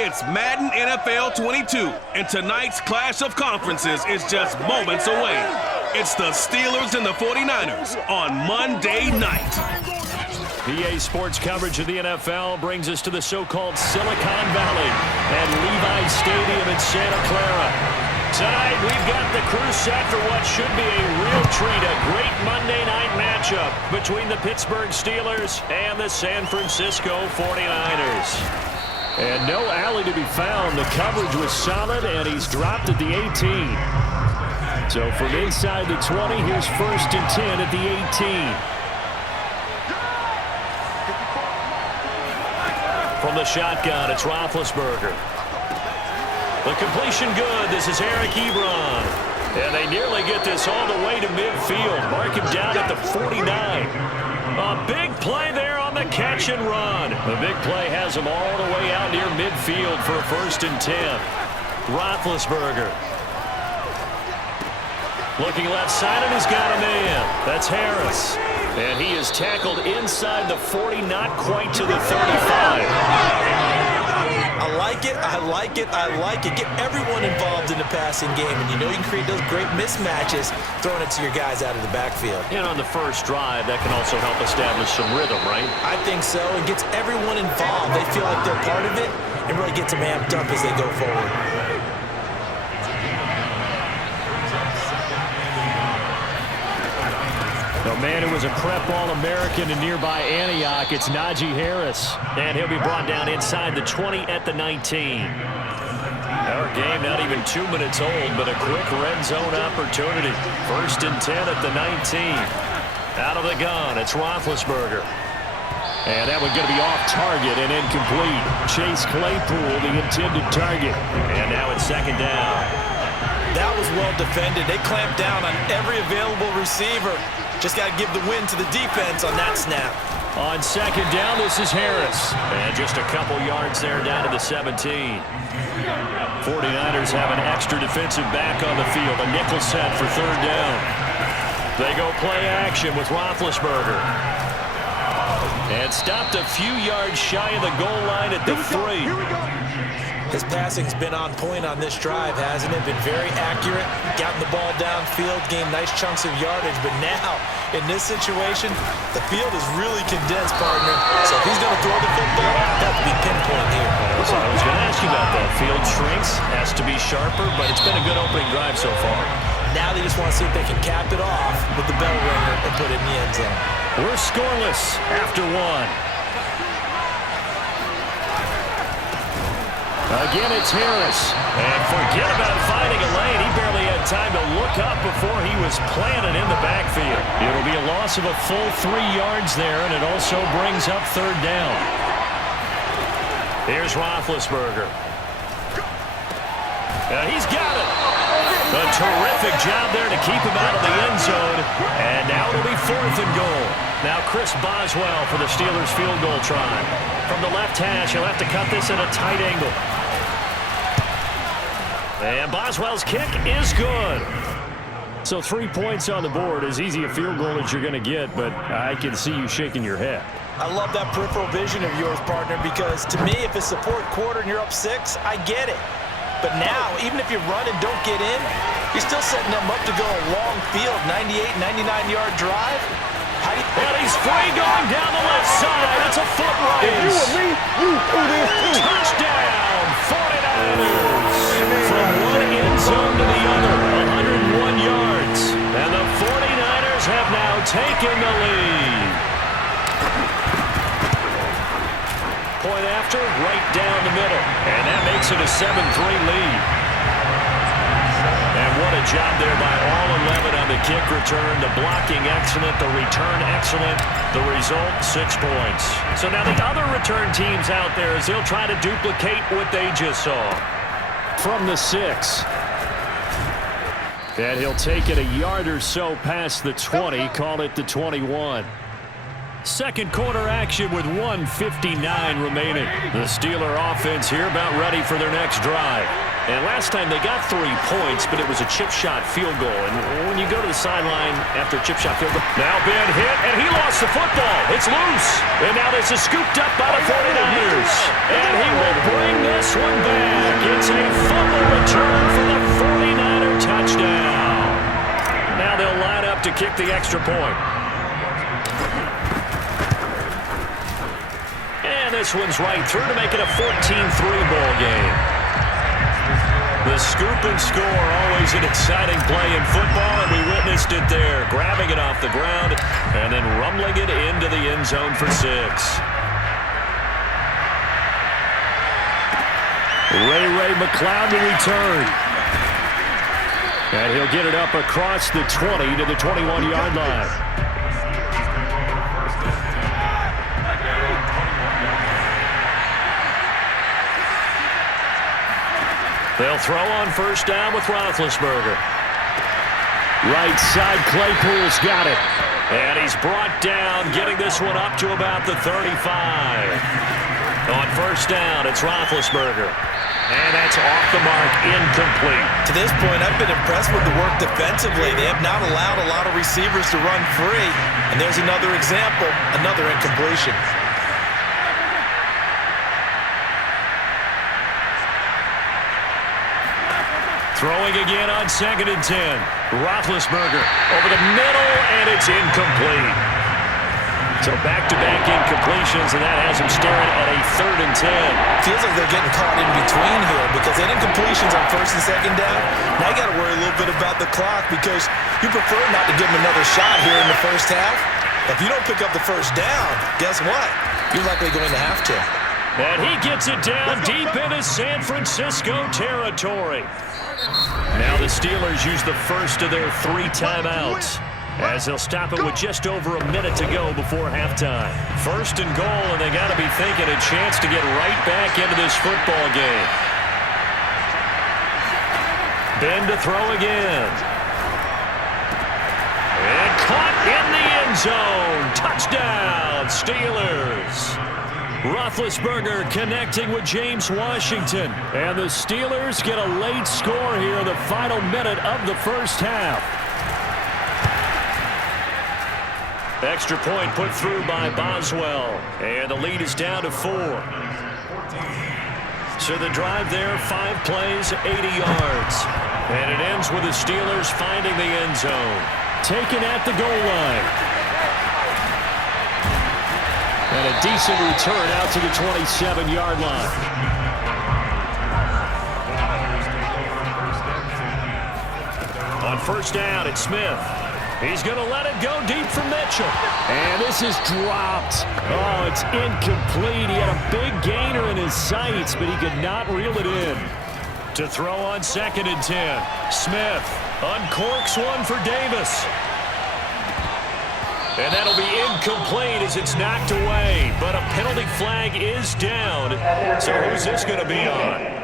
It's Madden NFL 22, and tonight's clash of conferences is just moments away. It's the Steelers and the 49ers on Monday night. PA Sports coverage of the NFL brings us to the so-called Silicon Valley and Levi Stadium in Santa Clara. Tonight, we've got the crew set for what should be a real treat, a great Monday night matchup between the Pittsburgh Steelers and the San Francisco 49ers. And no alley to be found. The coverage was solid, and he's dropped at the 18. So from inside the 20, here's 1st and 10 at the 18. From the shotgun, it's Roethlisberger. The completion good. This is Eric Ebron. And they nearly get this all the way to midfield. Mark him down at the 49. A big play there on the catch and run. The big play has him all the way out near midfield for a 1st and 10. Roethlisberger. Looking left side, and he's got a man. That's Harris. And he is tackled inside the 40, not quite to the 35. I like it, I like it, I like it. Get everyone involved in the passing game, and you know you can create those great mismatches throwing it to your guys out of the backfield. And on the first drive, that can also help establish some rhythm, right? I think so. It gets everyone involved. They feel like they're part of it and really gets them amped up as they go forward. The man who was a prep All-American in nearby Antioch, it's Najee Harris. And he'll be brought down inside the 20 at the 19. Our game not even 2 minutes old, but a quick red zone opportunity. 1st and 10 at the 19. Out of the gun, it's Roethlisberger. And that one's going to be off target and incomplete. Chase Claypool, the intended target. And now it's 2nd down. That was well defended. They clamped down on every available receiver. Just got to give the win to the defense on that snap. On 2nd down, this is Harris. And just a couple yards there down to the 17. 49ers have an extra defensive back on the field. A nickel set for 3rd down. They go play action with Roethlisberger. And stopped a few yards shy of the goal line at the 3. His passing's been on point on this drive, hasn't it? Been very accurate, gotten the ball downfield, gained nice chunks of yardage. But now, in this situation, the field is really condensed, partner. So if he's going to throw the football, that would be pinpoint here. So I was going to ask you about that. Field shrinks, has to be sharper, but it's been a good opening drive so far. Now they just want to see if they can cap it off with the bell ringer and put it in the end zone. We're scoreless after 1. Again, it's Harris. And forget about finding a lane. He barely had time to look up before he was planted in the backfield. It'll be a loss of a full 3 yards there, and it also brings up 3rd down. Here's Roethlisberger. He's got it. A terrific job there to keep him out of the end zone. And now it'll be 4th and goal. Now Chris Boswell for the Steelers field goal try. From the left hash, he'll have to cut this at a tight angle. And Boswell's kick is good. So 3 points on the board, as easy a field goal as you're going to get, but I can see you shaking your head. I love that peripheral vision of yours, partner, because to me, if it's the 4th quarter and you're up 6, I get it. But now, even if you run and don't get in, you're still setting them up to go a long field, 98, 99-yard drive. And he's free going down the left side. It's a foot race. If you were me, you do this too. Touchdown, 49ers. From one end zone to the other, 101 yards. And the 49ers have now taken the lead. Point after, right down the middle. And that makes it a 7-3 lead. And what a job there by all 11 on the kick return. The blocking excellent, the return excellent. The result, 6 points. So now the other return teams out there, as they'll try to duplicate what they just saw. From the 6. And he'll take it a yard or so past the 20, call it the 21. 2nd quarter action with 1:59 remaining. The Steeler offense here about ready for their next drive. And last time they got 3 points, but it was a chip shot field goal. And when you go to the sideline after a chip shot field goal. Now Ben hit, and he lost the football. It's loose. And now this is scooped up by the 49ers. And he will bring this one back. It's a fumble return for the 49er touchdown. Now they'll line up to kick the extra point. And this one's right through to make it a 14-3 ball game. The scoop and score, always an exciting play in football, and we witnessed it there, grabbing it off the ground and then rumbling it into the end zone for 6. Ray McLeod to return. And he'll get it up across the 20 to the 21-yard line. They'll throw on first down with Roethlisberger. Right side, Claypool's got it. And he's brought down, getting this one up to about the 35. On first down, it's Roethlisberger. And that's off the mark, incomplete. To this point, I've been impressed with the work defensively. They have not allowed a lot of receivers to run free. And there's another example, another incompletion. Throwing again on 2nd and 10. Roethlisberger over the middle, and it's incomplete. So back-to-back incompletions, and that has him staring at a 3rd and 10. Feels like they're getting caught in between here because that incompletions on 1st and 2nd down, now you got to worry a little bit about the clock because you prefer not to give them another shot here in the first half. If you don't pick up the first down, guess what? You're likely going to have to. And he gets it down deep into San Francisco territory. Now the Steelers use the first of their 3 timeouts as they'll stop it with just over a minute to go before halftime. 1st and goal, and they got to be thinking a chance to get right back into this football game. Ben to throw again. And caught in the end zone. Touchdown, Steelers. Roethlisberger connecting with James Washington. And the Steelers get a late score here in the final minute of the first half. Extra point put through by Boswell. And the lead is down to 4. So the drive there, 5 plays, 80 yards. And it ends with the Steelers finding the end zone. Taken at the goal line. And a decent return out to the 27-yard line. On first down, it's Smith. He's going to let it go deep for Mitchell. And this is dropped. Oh, it's incomplete. He had a big gainer in his sights, but he could not reel it in. To throw on 2nd and 10. Smith uncorks one for Davis. And that'll be incomplete as it's knocked away. But a penalty flag is down. So who's this going to be on?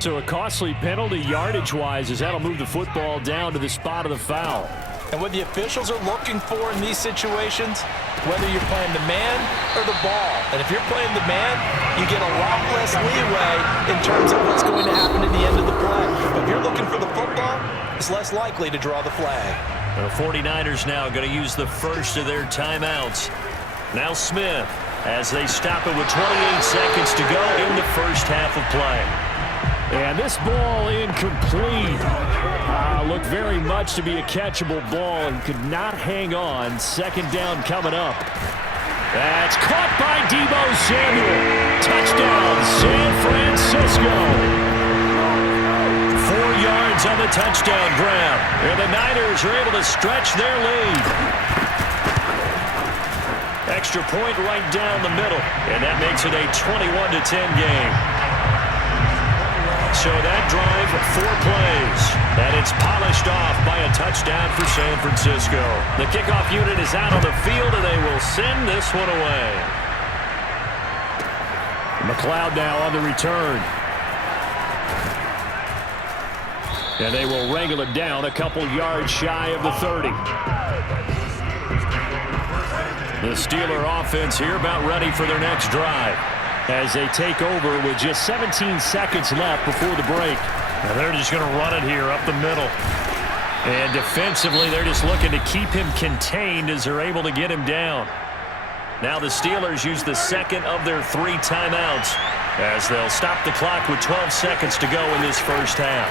So a costly penalty yardage-wise as that'll move the football down to the spot of the foul. And what the officials are looking for in these situations, whether you're playing the man or the ball. And if you're playing the man, you get a lot less leeway in terms of what's going to happen at the end of the play. But if you're looking for the football, it's less likely to draw the flag. The 49ers now going to use the first of their timeouts. Now Smith as they stop it with 28 seconds to go in the first half of play. And this ball incomplete. Looked very much to be a catchable ball and could not hang on. 2nd down coming up. That's caught by Deebo Samuel. Touchdown, San Francisco. 4 yards on the touchdown grab. And the Niners are able to stretch their lead. Extra point right down the middle. And that makes it a 21-10 game. So that drive, 4 plays. And it's polished off by a touchdown for San Francisco. The kickoff unit is out on the field, and they will send this one away. McLeod now on the return. And they will wrangle it down a couple yards shy of the 30. The Steeler offense here about ready for their next drive. as they take over with just 17 seconds left before the break. And they're just going to run it here up the middle. And defensively, they're just looking to keep him contained as they're able to get him down. Now the Steelers use the second of their 3 timeouts as they'll stop the clock with 12 seconds to go in this first half.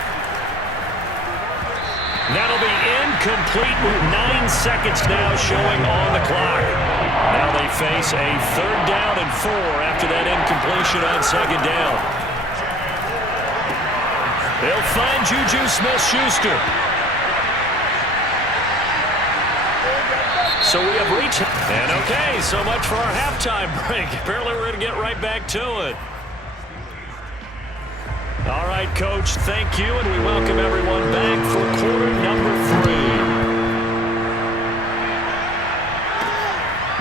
That'll be incomplete with 9 seconds now showing on the clock. Now they face a 3rd down and 4 after that incompletion on 2nd down. They'll find Juju Smith-Schuster. So we have reached. And okay, so much for our halftime break. Apparently we're going to get right back to it. All right, Coach, thank you, and we welcome everyone back for quarter number 3.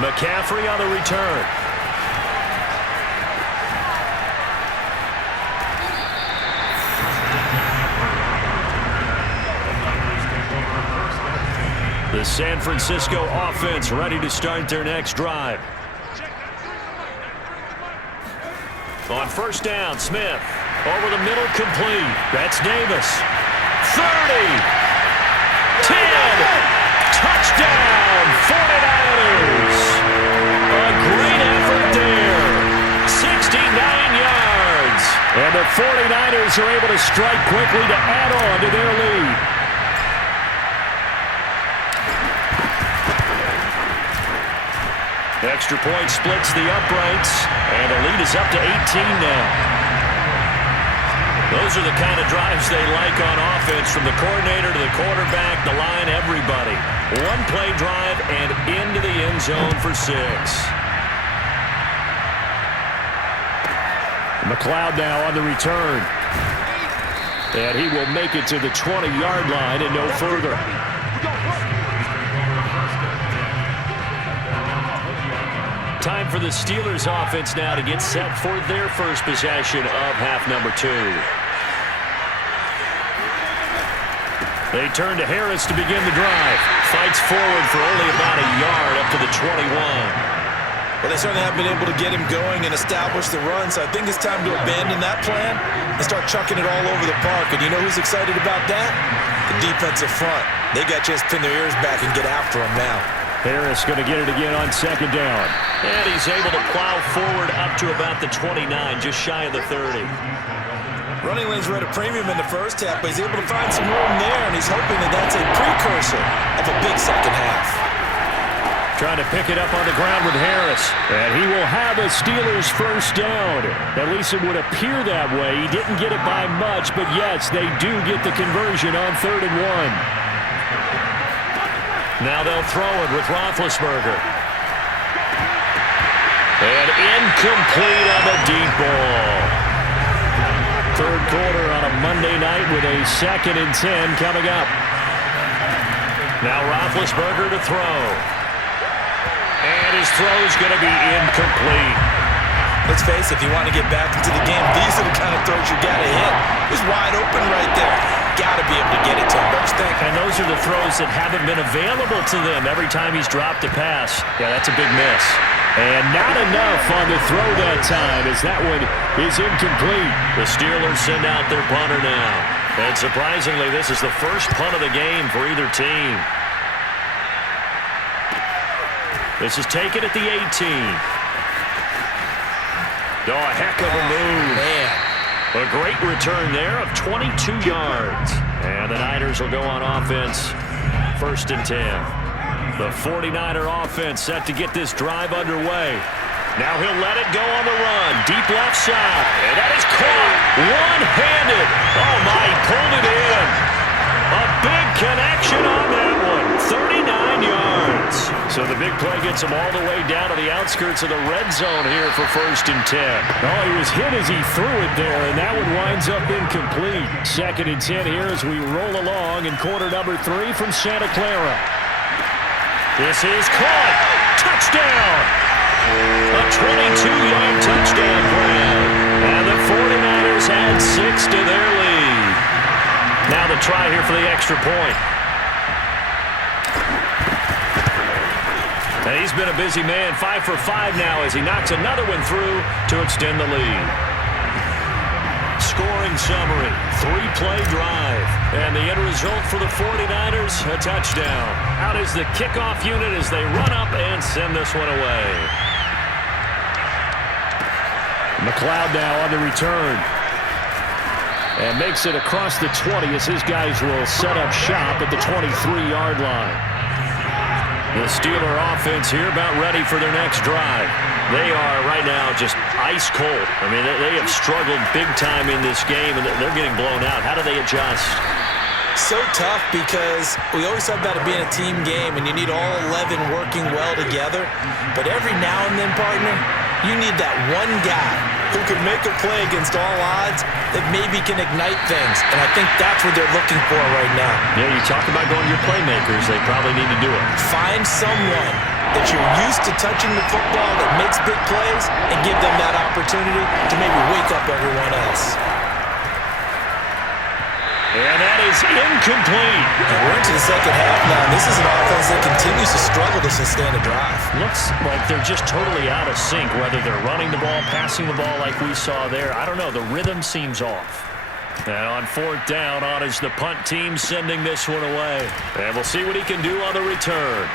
McCaffrey on the return. The San Francisco offense ready to start their next drive. On 1st down, Smith. Over the middle, complete. That's Davis. 30. 10. Touchdown, 49ers. A great effort there. 69 yards. And the 49ers are able to strike quickly to add on to their lead. Extra point splits the uprights, and the lead is up to 18 now. Those are the kind of drives they like on offense, from the coordinator to the quarterback, the line, everybody. 1-play drive and into the end zone for 6. McLeod now on the return. And he will make it to the 20-yard line and no further. Time for the Steelers offense now to get set for their first possession of half number 2. They turn to Harris to begin the drive. Fights forward for only about a yard up to the 21. Well, they certainly have been able to get him going and establish the run, so I think it's time to abandon that plan and start chucking it all over the park. And you know who's excited about that? The defensive front. They got to just pin their ears back and get after him now. Harris going to get it again on 2nd down. And he's able to plow forward up to about the 29, just shy of the 30. Running lanes were at a premium in the first half, but he's able to find some room there, and he's hoping that that's a precursor of a big second half. Trying to pick it up on the ground with Harris. And he will have a Steelers first down. At least it would appear that way. He didn't get it by much, but yes, they do get the conversion on 3rd and 1. Now they'll throw it with Roethlisberger. And incomplete on the deep ball. 3rd quarter on a Monday night with a 2nd and 10 coming up. Now Roethlisberger to throw. And his throw's going to be incomplete. Let's face it, if you want to get back into the game, these are the kind of throws you got to hit. He's wide open right there. Got to be able to get it to him, don't you think? And those are the throws that haven't been available to them every time he's dropped a pass. Yeah, that's a big miss. And not enough on the throw that time, as that one is incomplete. The Steelers send out their punter now. And surprisingly, this is the first punt of the game for either team. This is taken at the 18. Oh, a heck of a move. Man. A great return there of 22 yards. And the Niners will go on offense. 1st and 10. The 49er offense set to get this drive underway. Now he'll let it go on the run. Deep left side. And that is caught. One-handed. Oh, my, he pulled it in. A big connection on that one. 39 yards. So the big play gets him all the way down to the outskirts of the red zone here for 1st and 10. Oh, he was hit as he threw it there, and that one winds up incomplete. 2nd and 10 here as we roll along in quarter number 3 from Santa Clara. This is caught. Touchdown. A 22-yard touchdown grab. And the 49ers add 6 to their lead. Now the try here for the extra point. And he's been a busy man, 5 for 5 now as he knocks another one through to extend the lead. Scoring summary, 3-play drive. And the end result for the 49ers, a touchdown. Out is the kickoff unit as they run up and send this one away. McLeod now on the return. And makes it across the 20 as his guys will set up shop at the 23-yard line. The Steeler offense here about ready for their next drive. They are right now just ice cold. I mean, they have struggled big time in this game, and they're getting blown out. How do they adjust? So tough because we always talk about it being a team game, and you need all 11 working well together. But every now and then, partner, you need that one guy who can make a play against all odds that maybe can ignite things. And I think that's what they're looking for right now. Yeah, you talk about going to your playmakers. They probably need to do it. Find someone that you're used to touching the football that makes big plays and give them that opportunity to maybe wake up everyone else. And that is incomplete. And we're into the second half now. This is an offense that continues to struggle to sustain a drive. Looks like they're just totally out of sync, whether they're running the ball, passing the ball like we saw there. I don't know. The rhythm seems off. And on 4th down, on is the punt team sending this one away. And we'll see what he can do on the return.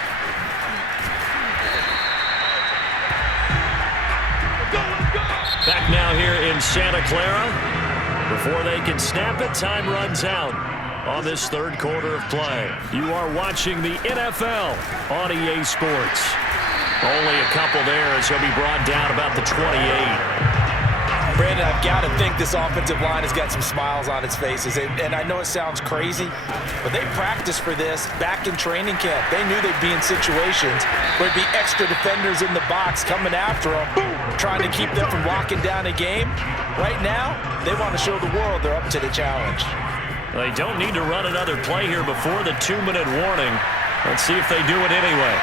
Back now here in Santa Clara. Before they can snap it, time runs out on this third quarter of play. You are watching the NFL on EA Sports. Only a couple there as he'll be brought down about the 28. Brandon, I've got to think this offensive line has got some smiles on its faces. And I know it sounds crazy, but they practiced for this back in training camp. They knew they'd be in situations where it'd be extra defenders in the box coming after them, trying to keep them from locking down a game. Right now, they want to show the world they're up to the challenge. They don't need to run another play here before the 2-minute warning. Let's see if they do it anyway.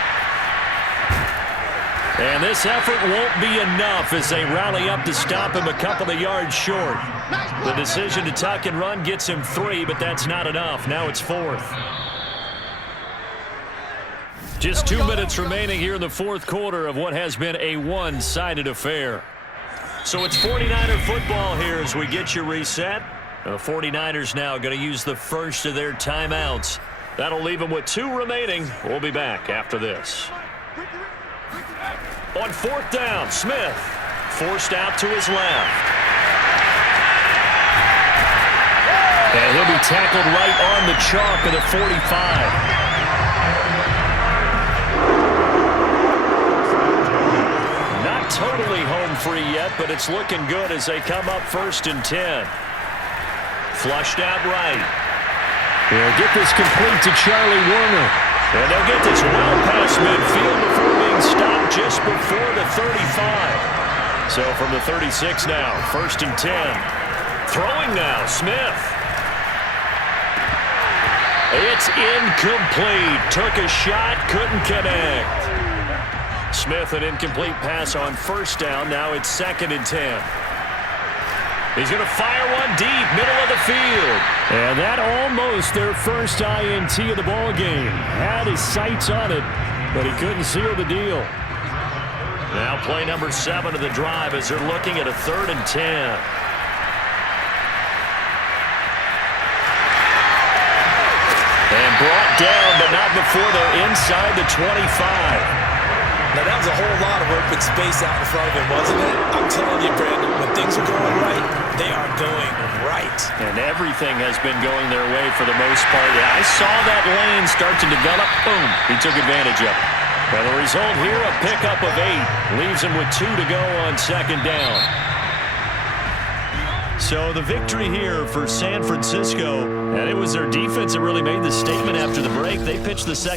And this effort won't be enough as they rally up to stop him a couple of yards short. The decision to tuck and run gets him 3, but that's not enough. Now it's 4th. Just 2 minutes remaining here in the 4th quarter of what has been a one-sided affair. So it's 49er football here as we get you reset. And the 49ers now going to use the first of their timeouts. That'll leave them with 2 remaining. We'll be back after this. On 4th down, Smith forced out to his left. And he'll be tackled right on the chalk of the 45. Not totally home free yet, but it's looking good as they come up 1st and 10. Flushed out right. They'll get this complete to Charlie Warner. And they'll get this well past midfield before being stopped just before the 35. So from the 36 now, 1st and 10. Throwing now, Smith. It's incomplete. Took a shot, couldn't connect. Smith, an incomplete pass on 1st down. Now it's 2nd and 10. He's going to fire one deep, middle of the field. And that almost their first INT of the ball game. Had his sights on it, but he couldn't seal the deal. Now play number 7 of the drive as they're looking at a 3rd and 10. And brought down, but not before they're inside the 25. Now, that was a whole lot of open space out in front of him, wasn't it? I'm telling you, Brandon, when things are going right, they are going right. And everything has been going their way for the most part. Yeah, I saw that lane start to develop. Boom. He took advantage of it. And the result here, a pickup of 8. Leaves him with 2 to go on 2nd down. So the victory here for San Francisco, and it was their defense that really made the statement after the break. They pitched the second